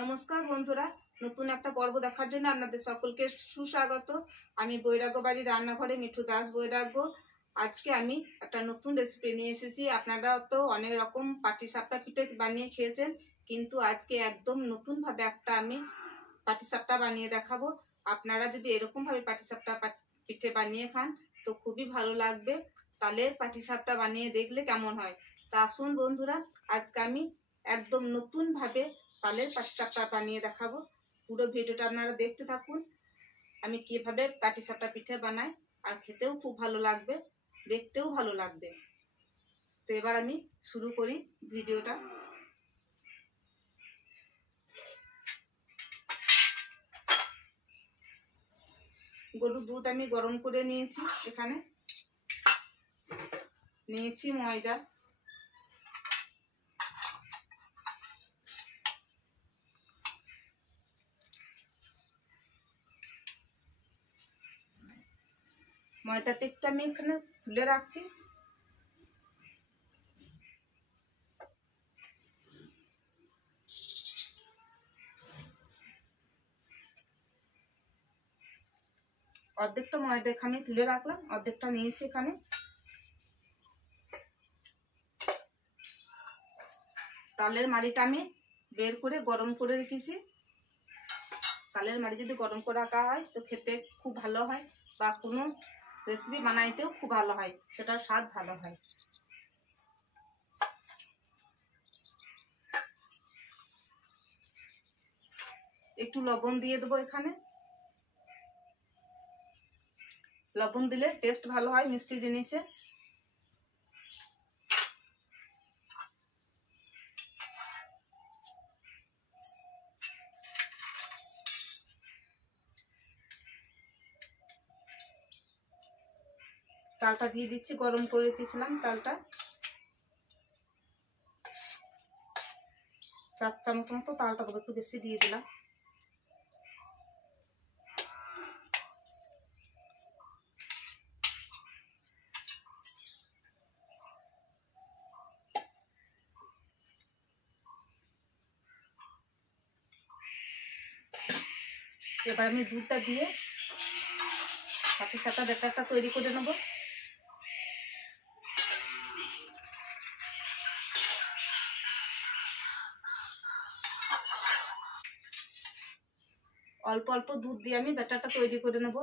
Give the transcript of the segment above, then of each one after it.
নমস্কার বন্ধুরা, নতুন একটা পর্ব দেখার জন্য আপনাদের সকলকে সুস্বাগত। আমি বৈরাগ্য বাড়ির রান্নাঘরে মিঠু দাস বৈরাগ্য। আজকে আমি একটা নতুন রেসিপি নিয়ে এসেছি। আপনারা তো অনেক রকম পাটিসাপটা পিঠে বানিয়ে খেয়েছেন, কিন্তু আজকে একদম নতুনভাবে একটা আমি পাটিসাপটা বানিয়ে দেখাবো। আপনারা যদি এরকমভাবে পাটিসাপটা পিঠে বানিয়ে খান তো খুবই ভালো লাগবে। তালের পাটিসাপটা বানিয়ে দেখলে কেমন হয়। তা আসুন বন্ধুরা, আজকে আমি একদম নতুনভাবে তালের পাটিসাপটা বানিয়ে দেখাবো। পুরো ভিডিওটা আপনারা দেখতে থাকুন, আমি কিভাবে পাটিসাপটা পিঠে বানাই। আর খেতেও খুব ভালো লাগবে, দেখতেও ভালো লাগবে। তো এবার আমি শুরু করি ভিডিওটা। গরুর দুধ আমি গরম করে নিয়েছি। এখানে নিয়েছি ময়দা, ময়দাটা একটু আমি এখানে তুলে রাখছি। অর্ধেকটা ময়দা এখানে তুলে রাখলাম, অর্ধেকটা নিয়েছি এখানে। তালের মাড়িটা আমি বের করে গরম করে রেখেছি। তালের মাড়ি যদি গরম করে রাখা হয় তো খেতে খুব ভালো হয়, বা কোনো রেসিপি বানাইতেও খুব ভালো হয়, সেটার স্বাদ ভালো হয়। একটু লবণ দিয়ে দেবো এখানে। লবণ দিলে টেস্ট ভালো হয় মিষ্টি জিনিসে। তালটা দিয়ে দিচ্ছি, গরম করে রেখেছিলাম তালটা। 4 চামচ মতো তালটা একটু বেশি দিয়ে দিলাম। এবার আমি দুধটা দিয়ে পাটিসাপটা ব্যাটারটা তৈরি করে নেব। অল্প অল্প দুধ দিয়ে আমি ব্যাটারটা তৈরি করে নেব।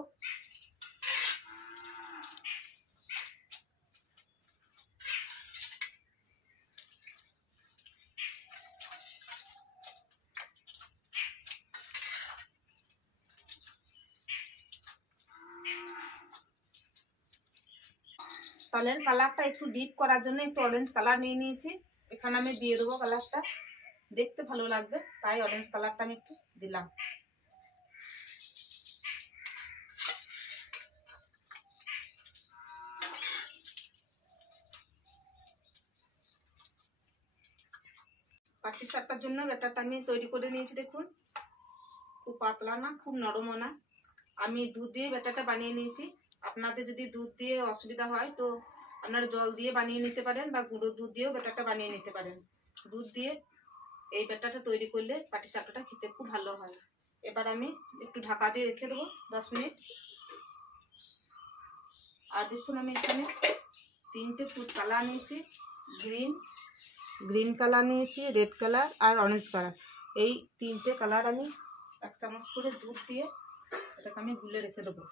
তালের কালারটা একটু ডিপ করার জন্য একটু অরেঞ্জ কালার নিয়ে নিয়েছি। এখানে আমি দিয়ে দেবো কালারটা, দেখতে ভালো লাগবে তাই অরেঞ্জ কালারটা আমি একটু দিলাম। পাটিসাপটার জন্য ব্যাটারটা আমি তৈরি করে নিয়েছি। দেখুন, খুব পাতলা না, খুব নরমও না। আমি দুধ দিয়ে ব্যাটারটা বানিয়ে নিয়েছি। আপনাদের যদি দুধ দিয়ে অসুবিধা হয় তো আপনারা জল দিয়ে বানিয়ে নিতে পারেন, বা গুঁড়ো দুধ দিয়েও ব্যাটারটা বানিয়ে নিতে পারেন। দুধ দিয়ে এই ব্যাটারটা তৈরি করলে পাটিসাপটাটা খেতে খুব ভালো হয়। এবার আমি একটু ঢাকা দিয়ে রেখে দেবো 10 মিনিট। আর দেখুন, আমি এখানে 3টে ফুড কালার নিয়েছি। গ্রিন কালার নিয়েছি, রেড কালার আর অরেঞ্জ কালার। এই 3টে কালার আমি 1 চামচ করে দুধ দিয়ে এটাকে আমি গুলে রেখে দেবো।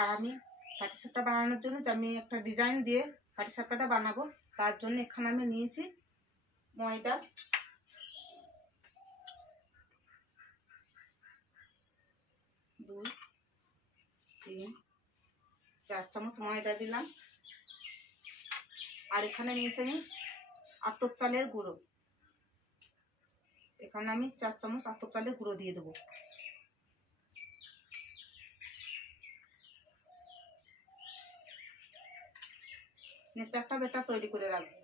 আর আমি পাটিসাপটা বানানোর জন্য যে আমি একটা ডিজাইন দিয়ে পাটিসাপটাটা বানাবো, তার জন্য এখানে আমি নিয়েছি ময়দা। 2, 3, 4 চামচ ময়দা দিলাম। আর এখানে নিয়েছি আমি আতপ চালের গুঁড়ো। এখানে আমি 4 চামচ আতপ চালের গুঁড়ো দিয়ে দেবো। এটা একটা ব্যাটার তৈরি করে রাখবো।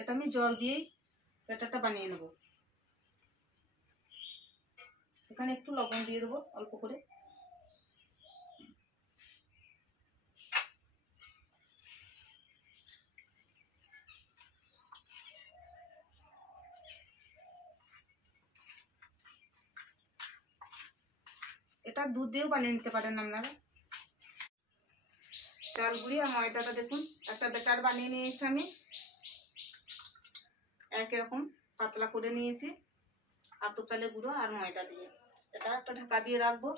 এটা আমি জল দিয়েই ব্যাটারটা বানিয়ে নেব। এখানে একটু লবণ দিয়ে দেবো অল্প করে। এটা দুধ দিয়েও বানিয়ে নিতে পারেন আপনারা। চাল গুঁড়ি আর ময়দাটা দেখুন একটা ব্যাটার বানিয়ে নিয়েছি আমি, একই রকম পাতলা করে নিয়েছি আতপ চালের গুঁড়ো আর ময়দা দিয়ে। এটা একটা ঢাকা দিয়ে রাখবো।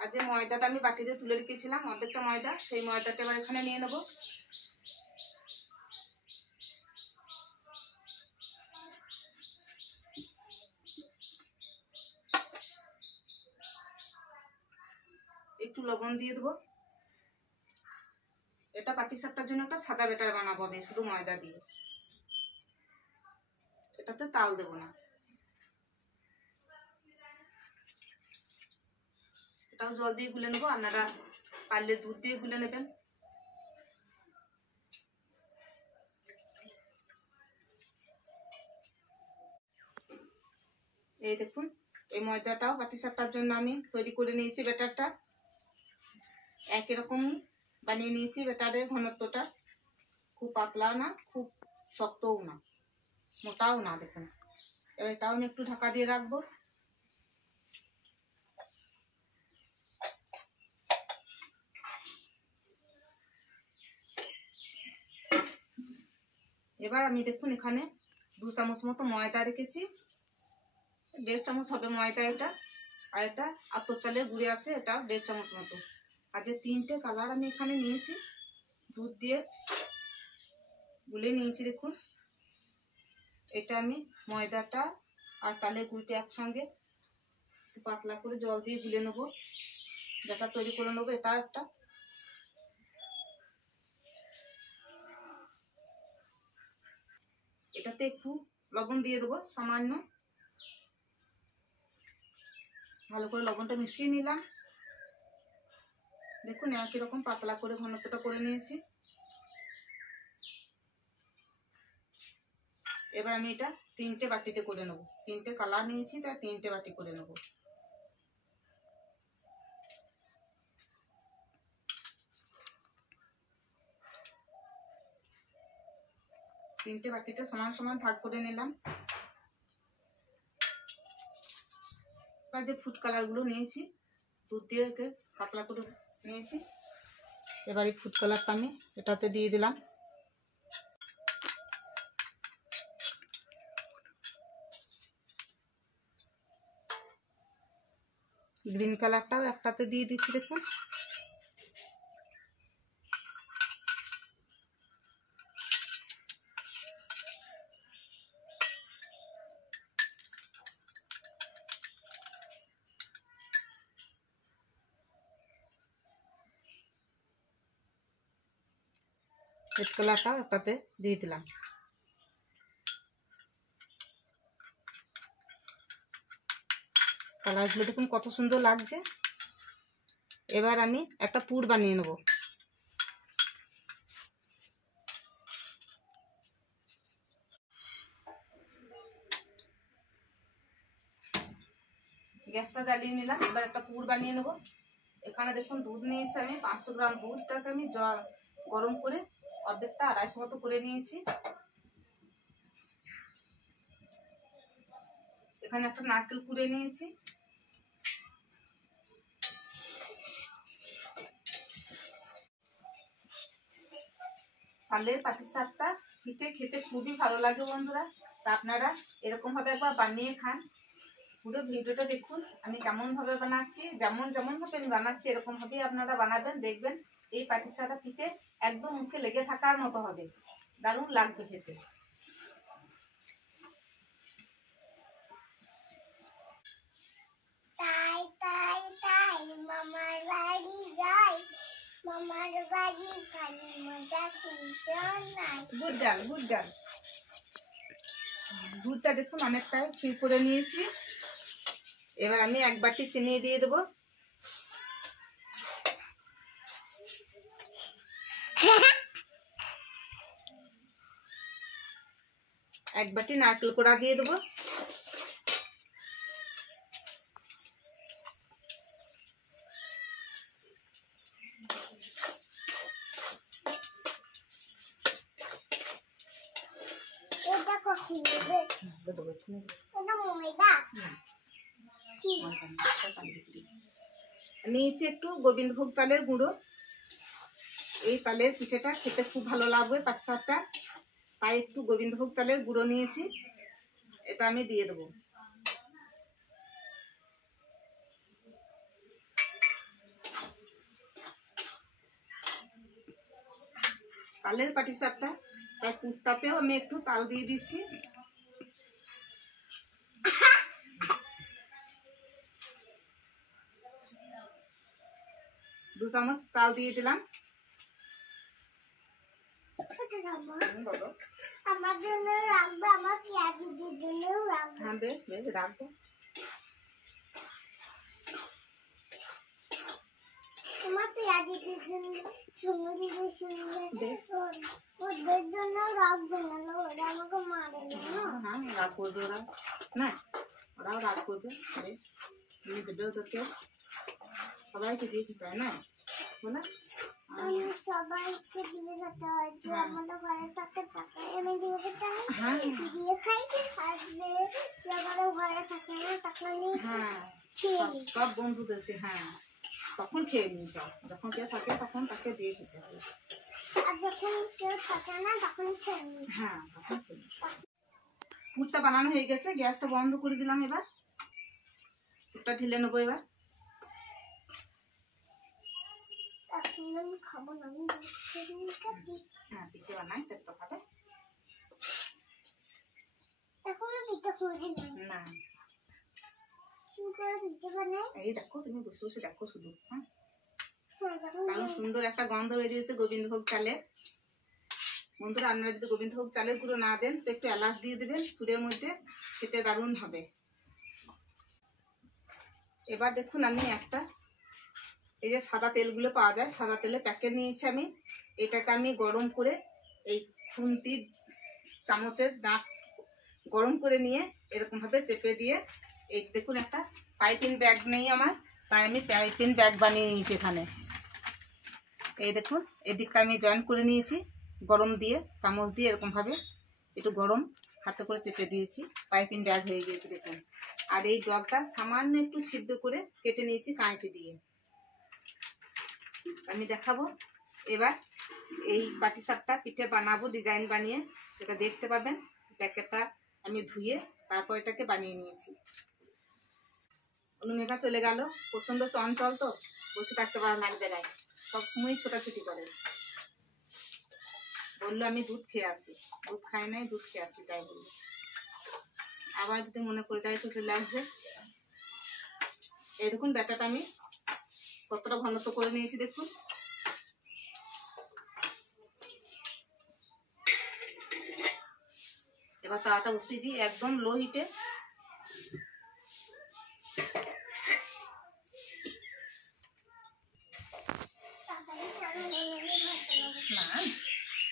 আর যে ময়দাটা আমি বাটিতে তুলে রেখেছিলাম অর্ধেকটা ময়দা, সেই ময়দাটা এবার এখানে নিয়ে নেবো। একটু লবণ দিয়ে দেবো। এটা পাটিসাপটার জন্য একটা সাদা ব্যাটার বানাবো আমি শুধু ময়দা দিয়ে, এটাতে তাল দেবো না। এটাও জল দিয়ে গুলে নেবো, আপনারা পারলে দুধ দিয়ে গুলে নেবেন। এই দেখুন এই ময়দাটাও পাটিসাপটার জন্য আমি তৈরি করে নিয়েছি ব্যাটারটা। একই রকমই বানিয়ে নিয়েছি ব্যাটারের ঘনত্বটা, খুব পাতলাও না খুব শক্তও না মোটাও না। দেখুন এবার এটাও আমি একটু ঢাকা দিয়ে রাখবো। এবার আমি দেখুন এখানে 2 চামচ মতো ময়দা রেখেছি, 1.5 চামচ হবে ময়দা এটা। আর এটা আতপ চালের গুঁড়ি আছে, এটা 1.5 চামচ মতো। আর যে 3টে কালার আমি এখানে নিয়েছি দুধ দিয়ে গুলে নিয়েছি দেখুন, এটা আমি ময়দাটা আর চালের গুঁড়িটা একসঙ্গে পাতলা করে জল দিয়ে গুলে নেবো, ব্যাটার তৈরি করে নেবো। এটা একটা এটাতে একটু লবণ দিয়ে দেবো সামান্য, ভালো করে লবণটা মিশিয়ে নিলাম। দেখুন একই রকম পাতলা করে ঘনত্বটা করে নিয়েছি। এবার আমি এটা 3টে বাটিতে করে নেবো, 3টে কালার নিয়েছি তাই 3টে বাটি করে নেবো। তিনটে বাটিতে সমান সমান ভাগ করে নিলাম। এবার যে ফুড কালার গুলো নিয়েছি দুধ দিয়ে পাতলা করে নিয়েছি, এবার এই ফুড কালারটা আমি এটাতে দিয়ে দিলাম। গ্রিন কালারটাও একটাতে দিয়ে দিচ্ছি দেখুন। রেড কালারটাও একটাতে দিয়ে দিলাম। কালারগুলো দেখুন কত সুন্দর লাগছে। এবার আমি একটা পুর বানিয়ে নেব। গ্যাসটা জ্বালিয়ে নিলাম, এবার একটা পুর বানিয়ে নেব। এখানে দেখুন দুধ নিয়েছি আমি 500 গ্রাম। দুধটাকে আমি গরম করে অর্ধেকটা 250 মতো করে নিয়েছি। এখানে একটা নারকেল কুড়ে নিয়েছি। তালের পাটিসাপটা পিঠে খেতে খুবই ভালো লাগে বন্ধুরা, তা আপনারা এরকম ভাবে একবার বানিয়ে খান। পুরো ভিডিওটা দেখুন আমি কেমন ভাবে বানাচ্ছি, যেমন ভাবে আমি বানাচ্ছি এরকম ভাবেই আপনারা বানাবেন। দেখবেন এই পাটিসাপটা পিঠে একদম মুখে লেগে থাকার মতো হবে, দারুণ লাগবে খেতে। তাই তাই তাই মামার বাড়ি যাই, গুড গার্ল, গুড গার্ল। দুধটা দেখুন অনেকটাই ক্ষীর করে নিয়েছি। এবার আমি 1 বাটি চিনি দিয়ে দেবো। এক বাটি নারকেল কোড়া দিয়ে দেবো। নিয়েছি একটু গোবিন্দভোগ চালের গুঁড়ো। এই চালের পিঠেটা খেতে খুব ভালো লাগবে, পাটিসাপটা, তাই একটু গোবিন্দভোগ চালের গুঁড়ো নিয়েছি, এটা আমি দিয়ে দেবো। তালের পাটিসাপটা, তাই পুরটাতেও আমি একটু তাল দিয়ে দিচ্ছি। দু চামচ তাল দিয়ে দিলাম। আমার জন্য রাখবো, আমার পেঁয়াজ দিদির জন্য রাখবো। হ্যাঁ বেশ বেশ রাখবো। আমার পেঁয়াজ দিদির জন্য, সোনু দিদির জন্য, ওদের জন্য রাখবো না, ওরা আমাকে মারে না। হ্যাঁ রাগ করবে ওরা, না ওরাও রাগ করবে। বেশ তুমি দেবে ওদেরকে, সবাইকে দিয়ে দিতে হয় না বলে? সবাইকে দিয়ে খেতে হয়, যে আমাদের ঘরে থাকে তাকে আমি দিয়ে খেতে হয়, হ্যাঁ দিয়ে খাই। আর যে আমাদের ঘরে থাকে না তাকে আমি খেয়ে নিই। সব বন্ধুদেরকে, হ্যাঁ তখন খেয়ে নিই। সব যখন কেউ থাকে তখন তাকে দিয়ে খেতে হবে, আর যখন কেউ থাকে না তখন খেয়ে নিই। হ্যাঁ তখন খেয়ে নিই। পুরটা বানানো হয়ে গেছে, গ্যাসটা বন্ধ করে দিলাম। এবার পুরটা ঢেলে নেবো। এবার আমি খাবো না, আমি হ্যাঁ পিঠে বানাই তো খাবে। এখনো পিঠে করি না, কি করে পিঠে বানাই? এই দেখো, তুমি বসে বসে দেখো শুধু। হ্যাঁ যখন কারণ সুন্দর একটা গন্ধ বেরিয়েছে গোবিন্দভোগ চালের। বন্ধুরা, আপনারা যদি গোবিন্দভোগ চালের গুঁড়ো না দেন তো একটু এলাচ দিয়ে দেবেন পুরের মধ্যে, খেতে দারুণ হবে। এবার দেখুন আমি একটা, এই যে সাদা তেলগুলো পাওয়া যায়, সাদা তেলের প্যাকেট নিয়েছি আমি। এটাকে আমি গরম করে, এই খুন্তির চামচের দাঁত গরম করে নিয়ে এরকম ভাবে চেপে দিয়ে, এই দেখুন একটা পাইপিং ব্যাগ নেই আমার, তাই আমি পাইপিং ব্যাগ বানিয়ে নিয়েছি এখানে। এই দেখুন এদিকটা আমি জয়েন করে নিয়েছি গরম দিয়ে, চামচ দিয়ে এরকম ভাবে একটু গরম হাতে করে চেপে দিয়েছি, পাইপিং ব্যাগ হয়ে গিয়েছে দেখুন। আর এই ডগটা সামান্য একটু সিদ্ধ করে কেটে নিয়েছি কাঁচি দিয়ে, আমি দেখাবো। এবার এই পাটিসাপটা পিঠে বানাবো ডিজাইন বানিয়ে, সেটা দেখতে পাবেন। প্যাকেটটা আমি ধুয়ে তারপর এটাকে বানিয়ে নিয়েছি। অনুমেঘা চলে গেল, প্রচন্ড চঞ্চল তো, বসে থাকতে পারে না এক জায়গায়, সবসময় ছোটাছুটি করে। বললো আমি দুধ খেয়ে আসি, দুধ খাই নাই, দুধ খেয়ে আসি, তাই বললো। আবার যদি মনে করে যায় তো চলে আসবে। এই দেখুন ব্যাটাটা আমি কতটা ঘনত্ব করে নিয়েছি দেখুন। এবার তাওয়াটা বসিয়ে দিই একদম লো হিটে।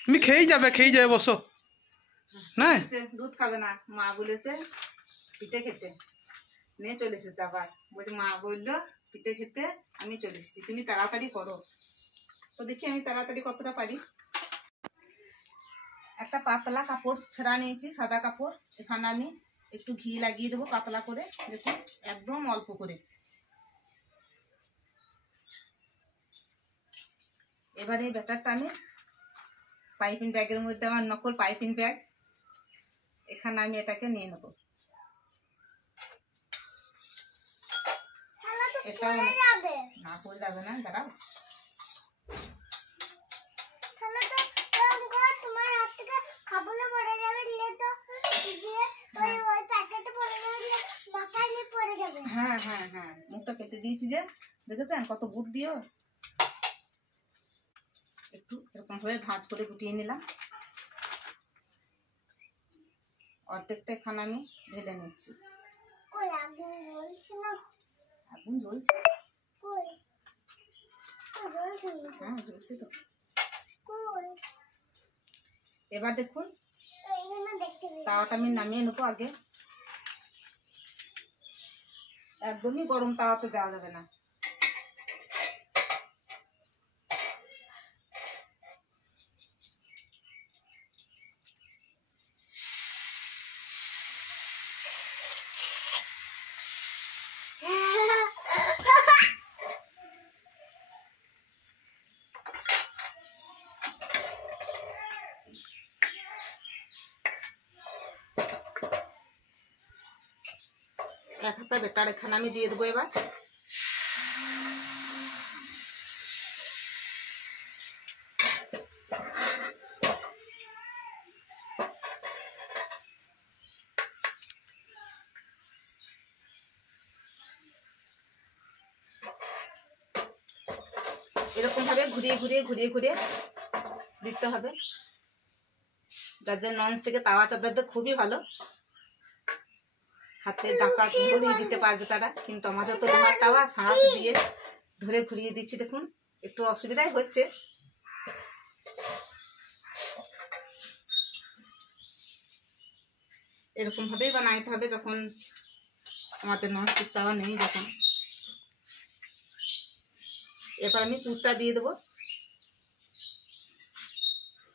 তুমি খেয়ে যাবে বসো না, দুধ খাবে না, মা বলেছে পিঠে খেতে, নিয়ে চলে এসেছে। আবার বলছে মা বললো পিঠে খেতে, আমি চলে এসেছি, তুমি তাড়াতাড়ি করো। তো দেখি আমি তাড়াতাড়ি কতটা পারি। একটা পাতলা কাপড় ছেঁড়া নিয়েছি, সাদা কাপড়, এখানে আমি একটু ঘি লাগিয়ে দেবো পাতলা করে, দেখুন একদম অল্প করে। এবার এই ব্যাটারটা আমি পাইপিং ব্যাগের মধ্যে, আমার নকল পাইপিং ব্যাগ, এখানে আমি এটাকে নিয়ে নেবো। এটা না পড়ে যাবে না, দাঁড়াও। হ্যাঁ হ্যাঁ হ্যাঁ, মুখটা কেটে দিয়েছি যে, দেখেছেন কত বুদ্ধিও। একটু এরকম ভাবে ভাঁজ করে গুটিয়ে নিলাম। অর্ধেকটা এখানে আমি ঢেলে নিচ্ছি। কই আগুন জ্বলছে না? আগুন জ্বলছে? কই জ্বলছে না? হ্যাঁ জ্বলছে তো। কই এবার দেখুন এইখানে দেখতে পেলাম। তাওয়াটা আমি নামিয়ে নেবো আগে। একদমই গরম তাওয়াতে দেওয়া যাবে না। এক হাতা বেটার এখানে আমি দিয়ে দেবো এবার। এরকম ভাবে ঘুরিয়ে ঘুরিয়ে ঘুরিয়ে ঘুরিয়ে দিতে হবে। যাদের ননস্টিকের তাওয়া চাপড়াতে খুবই ভালো, হাতে ডাকা ঘুরিয়ে দিতে পারবে তারা, কিন্তু আমাদের তো লোহার তাওয়া সাঁড়াশ দিয়ে ধরে ঘুরিয়ে দিচ্ছি। দেখুন একটু অসুবিধাই হচ্ছে। এরকম ভাবেই বানাইতে হবে যখন আমাদের ননস্টিক তাওয়া নেই যখন। এবার আমি পুরটা দিয়ে দেবো।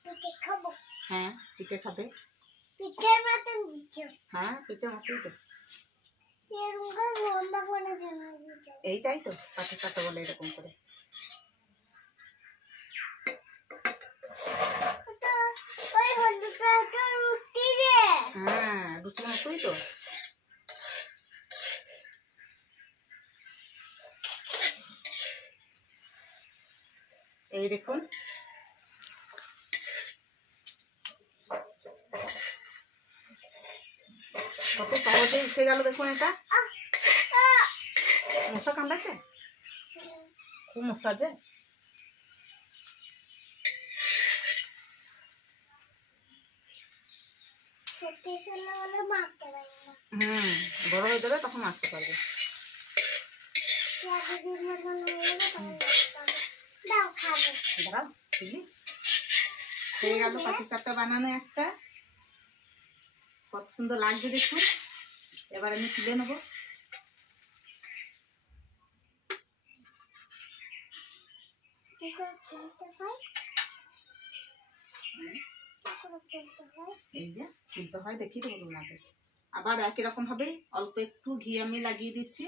পিঠে খাবো। হ্যাঁ পিঠে খাবে। পিঠের মতন দিচ্ছ? হ্যাঁ পিঠে মতোই তো। এরকম করে লম্বা করে জমা দিচ্ছ? এইটাই তো পাটি সাপটা বলে, এরকম করে। ওই বন্ধুটা তো রুটি রে। হ্যাঁ রুটির মতোই তো। এই দেখুন কত সহজে উঠে গেল। দেখুন এটা মশা কামড়াচ্ছে, খুব মশা যে। সত্যি শুনলে বলে মারতে পারি না। বড় হয়ে যাবে তখন মারতে পারবে। পেঁয়াজের মতন হয়ে গেলে তখন মারতে পারবো। দাও খাবো। দাঁড়াও বুঝলি, হয়ে গেল পাটি সাপটা বানানো একটা। কত সুন্দর লাগছে দেখুন। এবার আমি তুলে নেবো। কি করে তুলতে হয়? কি করে তুলতে হয়? এই যে তুলতে হয় দেখিয়ে দেবো তোমাকে। আবার একই রকম ভাবে অল্প একটু ঘি আমি লাগিয়ে দিচ্ছি।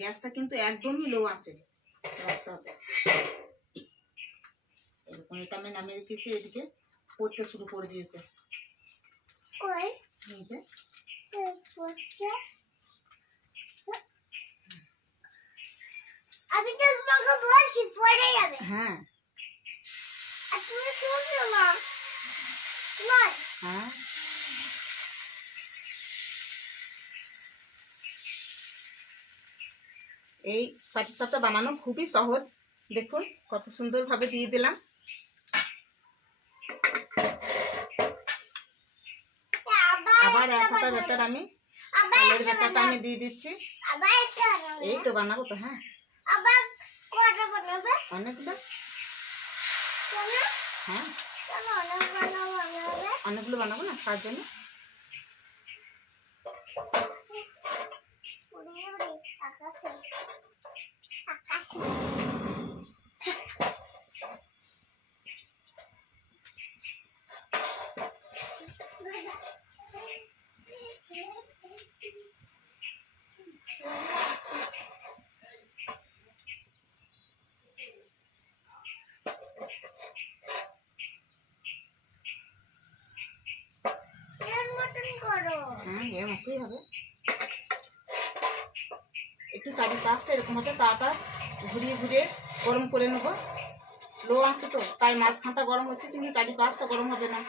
গ্যাসটা কিন্তু একদমই লো আছে রাখতে হবে। এরকম এটা আমি নামিয়ে রেখেছি, এদিকে পড়তে শুরু করে দিয়েছে। কই এই যে পড়ছে? আমি তো তোমাকে বলছি পড়ে যাবে। হ্যাঁ আর তুমি শুনছো না? নয়। হ্যাঁ এই পাটিসাপটা বানানো খুবই সহজ। দেখুন কত সুন্দর ভাবে দিয়ে দিলাম। আবার এক হাতা ব্যাটার আমি চালের ব্যাটারটা আমি দিয়ে দিচ্ছি। আবার একটা বানাবো। এই তো বানাবো তো। হ্যাঁ আবার কটা বানাবে? অনেকগুলো। কেন? হ্যাঁ কেন অনেক বানাবে? অনেকগুলো বানাবো না তার জন্য। উড়ে উড়ে আকাশে আকাশে। এর মতন করো। হ্যাঁ এর মতোই হবে। একটু চারিপাশটা এরকম ভাবে তাটা ঘুরিয়ে ঘুরিয়ে গরম করে নেবো। লো আছে তো, তাই মাঝখানটা গরম হচ্ছে, কিন্তু চারিপাশটা গরম হবে না।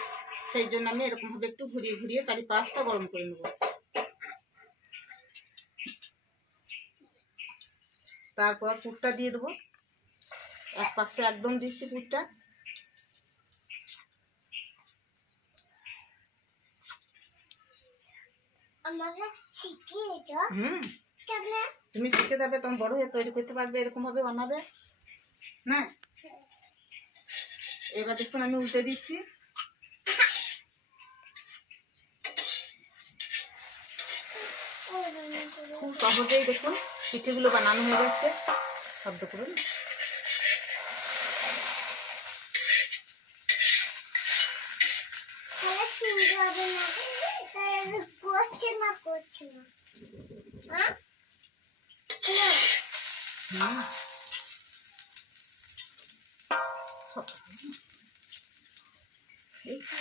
সেই জন্য আমি এরকম ভাবে একটু ঘুরিয়ে ঘুরিয়ে চারিপাশটা গরম করে নেব। তারপর পুরটা দিয়ে দেবো। এক পাশে একদম দিচ্ছি পুরটা। আমাকে শিখিয়েছ কেমনে? তুমি শিখে যাবে, তখন বড় হয়ে তৈরি করতে পারবে, এরকম ভাবে বানাবে না। এবার দেখুন আমি উল্টে দিচ্ছি। খুব সহজেই দেখুন পিঠেগুলো বানানো হয়ে যাচ্ছে। শব্দ করুন। তাহলে সুন্দর হবে না, তাহলে করছে না হ্যাঁ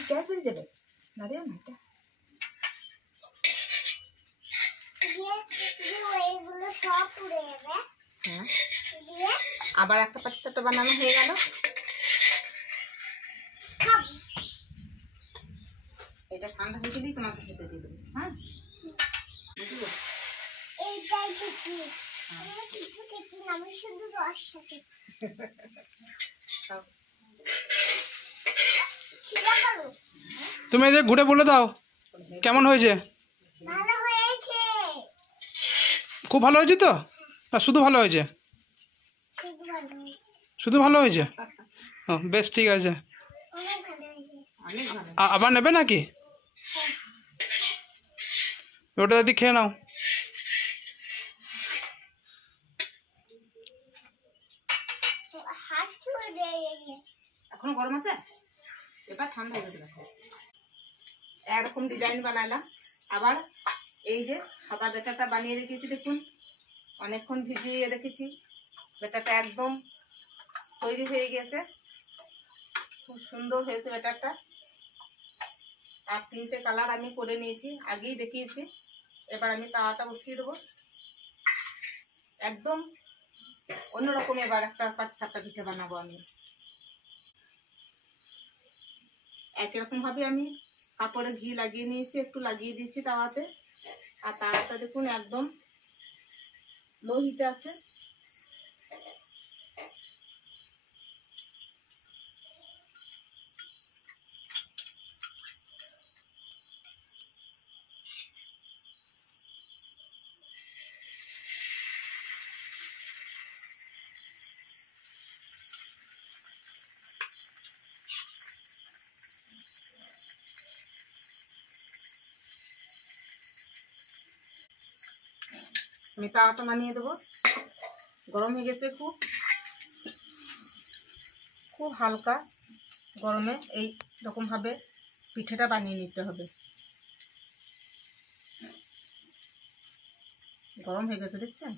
গ্যাস বেরিয়ে যাবে না রে, না এটা এইগুলো সব পুড়ে যাবে। হ্যাঁ, দিয়ে আবার একটা পাটিসাপটা বানানো হয়ে গেল। খাবো। এটা ঠান্ডা হয়ে গেলেই তোমাকে খেতে দিয়ে দেবো। হ্যাঁ, বুঝলো? এইটাই খেতে আমি কিছু খেতে না, আমি শুধু রস খাচ্ছি। ছিলা করো। তুমি এদের ঘুরে বলে দাও কেমন হয়েছে। ভালো হয়েছে, খুব ভালো হয়েছে তো, না শুধু ভালো হয়েছে? শুধু ভালো হয়েছে, শুধু ভালো হয়েছে। ও বেশ, ঠিক আছে। অনেক ভালো হয়েছে। অনেক ভালো। আবার নেবে নাকি? ওটা যদি খেয়ে নাও। হাত ছুঁয়ে দিয়ে এখনো গরম আছে, এবার ঠান্ডা হয়ে গেছে। এরকম ডিজাইন বানালাম। আবার এই যে সাদা বেটাটা বানিয়ে রেখেছি, দেখুন অনেকক্ষণ ভিজিয়ে রেখেছি। বেটাটা একদম তৈরি হয়ে গেছে, খুব সুন্দর হয়েছে বেটারটা। আর 3টে কালার আমি করে নিয়েছি, আগেই দেখিয়েছি। এবার আমি তাওয়াটা বসিয়ে দেবো। একদম অন্যরকম এবার একটা পাটিসাপটা পিঠে বানাবো আমি। একই রকম ভাবে আমি কাপড়ে ঘি লাগিয়ে নিয়েছি, একটু লাগিয়ে দিচ্ছি তাওয়াতে। আর তাওয়াটা দেখুন একদম লো হিটে আছে। আমি তাওয়াটা নামিয়ে দেবো। গরম হয়ে গেছে, খুব খুব হালকা গরমে এই রকম ভাবে পিঠেটা বানিয়ে নিতে হবে। গরম হয়ে গেছে দেখছেন।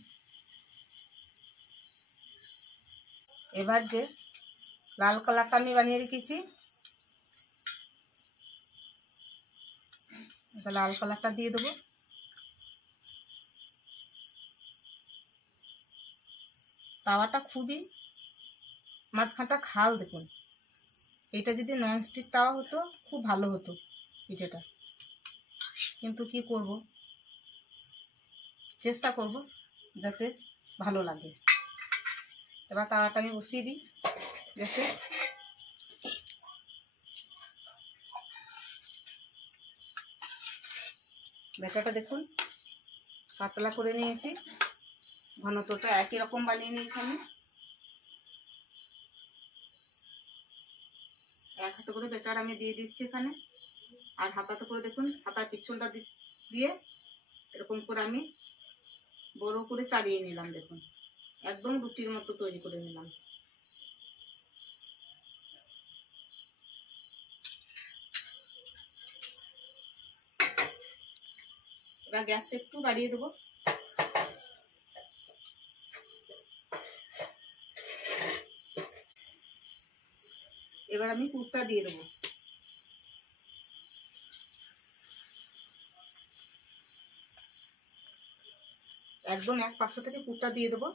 এবার যে লাল কালারটা আমি বানিয়ে রেখেছি, লাল কালারটা দিয়ে দেবো। তাওয়াটা খুবই মাঝখানটা খাল দেখুন। এটা যদি ননস্টিক তাওয়া হতো খুব ভালো হতো পিঠেটা, কিন্তু কি করব, চেষ্টা করব যাতে ভালো লাগে। এবার তাওয়াটা আমি বসিয়ে দিই গ্যাসে। ব্যাটাটা দেখুন পাতলা করে নিয়েছি, ঘনত্বটা একই রকম বানিয়ে নিয়েছি আমি। এক হাতে করে বেটার আমি দিয়ে দিচ্ছি এখানে, আর হাতাতে করে দেখুন হাতার পিছনটা দিয়ে এরকম করে আমি বড় করে চালিয়ে নিলাম। দেখুন একদম রুটির মতো তৈরি করে নিলাম। এবার গ্যাসটা একটু বাড়িয়ে দেবো। এবার আমি পুরটা দিয়ে দেবো। একদম এক পাশে থেকে পুরটা দিয়ে দেবো।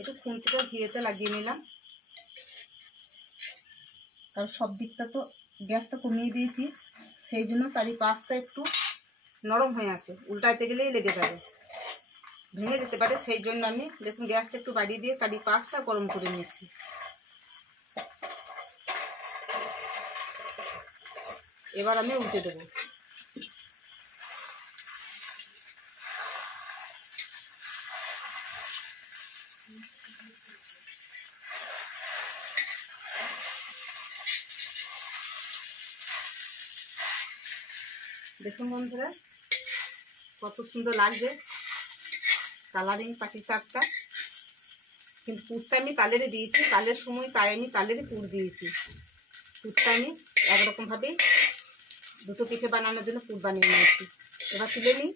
একটু খুন্তিটা ঘিয়েতে লাগিয়ে নিলাম, কারণ সব দিকটা তো গ্যাসটা কমিয়ে দিয়েছি, সেই জন্য চারিপাশটা একটু নরম হয়ে আছে, উল্টাইতে গেলেই লেগে যাবে, ভেঙে যেতে পারে। সেই জন্য আমি দেখুন গ্যাসটা একটু বাড়িয়ে দিয়ে চারিপাশটা গরম করে নিচ্ছি। এবার আমি উল্টে দেবো। দেখুন বন্ধুরা কত সুন্দর লাগছে কালারিং পাটিসাপটা। কিন্তু পুরটা আমি তালেরে দিয়েছি, তালের সময় তাই আমি তালেরে পুর দিয়েছি। পুরটা আমি একরকমভাবেই দুটো পিঠে বানানোর জন্য পুর বানিয়ে নিয়েছি। এবার তুলে নিই।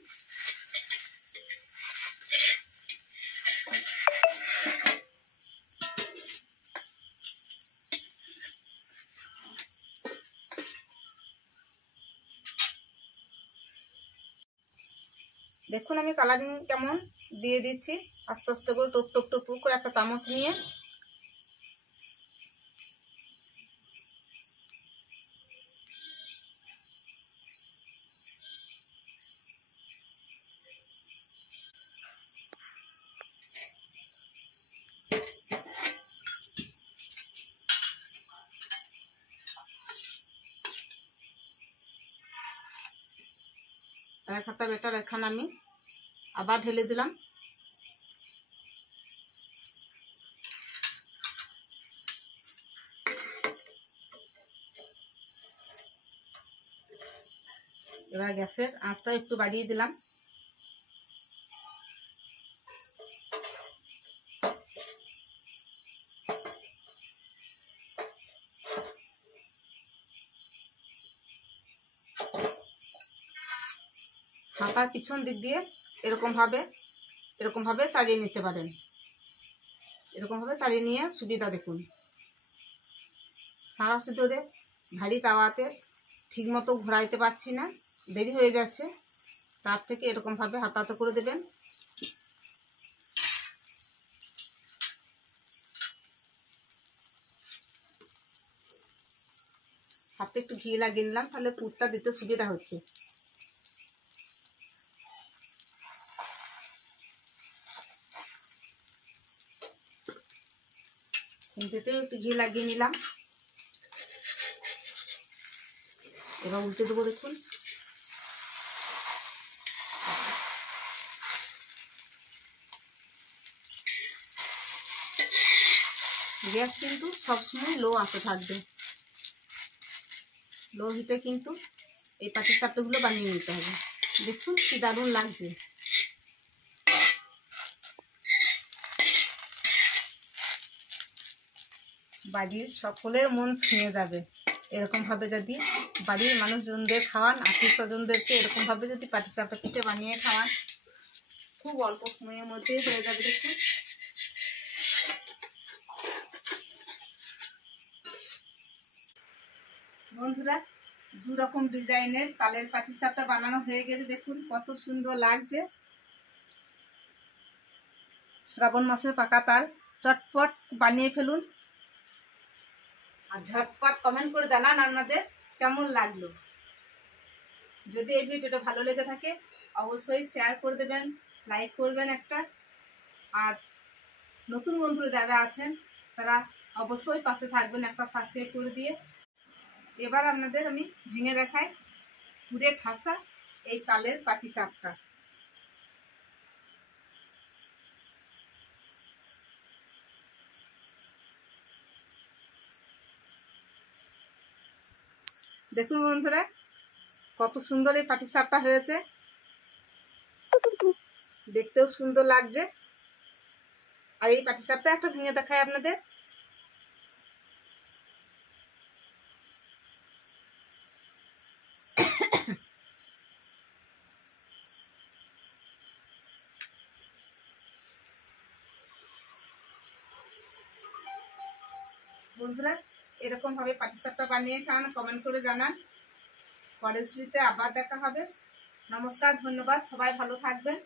দেখুন আমি কালারিং কেমন দিয়ে দিচ্ছি, আস্তে আস্তে করে টপ টপ টপ করে একটা চামচ নিয়ে এক হাতা বেটার এখানে আমি আবার ঢেলে দিলাম। এবার গ্যাসের আঁচটা একটু বাড়িয়ে দিলাম। হাতার পিছন দিক দিয়ে এরকম ভাবে চালিয়ে নিতে পারেন। এরকম ভাবে চালিয়ে নিয়ে সুবিধা দেখুন। সারাশি ধরে ভারী তাওয়াতে ঠিক মতো ঘোরাইতে পারছি না, দেরি হয়ে যাচ্ছে, তার থেকে এরকম ভাবে হাতাতে করে দেবেন। হাতে একটু ঘি লাগিয়ে নিলাম, তাহলে পুরটা দিতে সুবিধা হচ্ছে। খুন্তিতেও একটু ঘি লাগিয়ে নিলাম। এবার উল্টে দেবো। দেখুন গ্যাস কিন্তু সবসময় লো আঁচে থাকবে। লো হিটে কিন্তু এই পাটিসাপটাগুলো বানিয়ে নিতে হবে। দেখুন কি দারুণ লাগছে। বাড়ির সকলের মন ছুঁয়ে যাবে এরকমভাবে যদি বাড়ির মানুষজনদের খাওয়ান, আত্মীয় স্বজনদেরকে এরকমভাবে যদি পাটিসাপটা পিঠে বানিয়ে খাওয়ান, খুব অল্প সময়ের মধ্যেই হয়ে যাবে। দেখুন বন্ধুরা, দু রকম ডিজাইনের তালের পাটিসাপটা বানানো হয়ে গেছে। দেখুন কত সুন্দর লাগছে। শ্রাবণ মাসের পাকা তাল, চটপট বানিয়ে ফেলুন আর ঝটপট কমেন্ট করে জানান আপনাদের কেমন লাগলো। যদি এই ভিডিওটা ভালো লেগে থাকে অবশ্যই শেয়ার করে দেবেন, লাইক করবেন একটা। আর নতুন বন্ধুরা যারা আছেন তারা অবশ্যই পাশে থাকবেন একটা সাবস্ক্রাইব করে দিয়ে। এবার আপনাদের আমি ভেঙে দেখাই পুরে ঠাসা এই তালের পাটিসাপটা। দেখুন বন্ধুরা কত সুন্দর এই পাটিসাপটা হয়েছে, দেখতেও সুন্দর লাগছে। আর এই পাটিসাপটা একটা ভেঙে দেখাই আপনাদের। বন্ধুরা এরকম ভাবে পাটিসাপটা বানিয়ে খান, কমেন্ট করে জানান। পরের ভিডিওতে আবার দেখা হবে। নমস্কার, ধন্যবাদ, সবাই ভালো থাকবেন।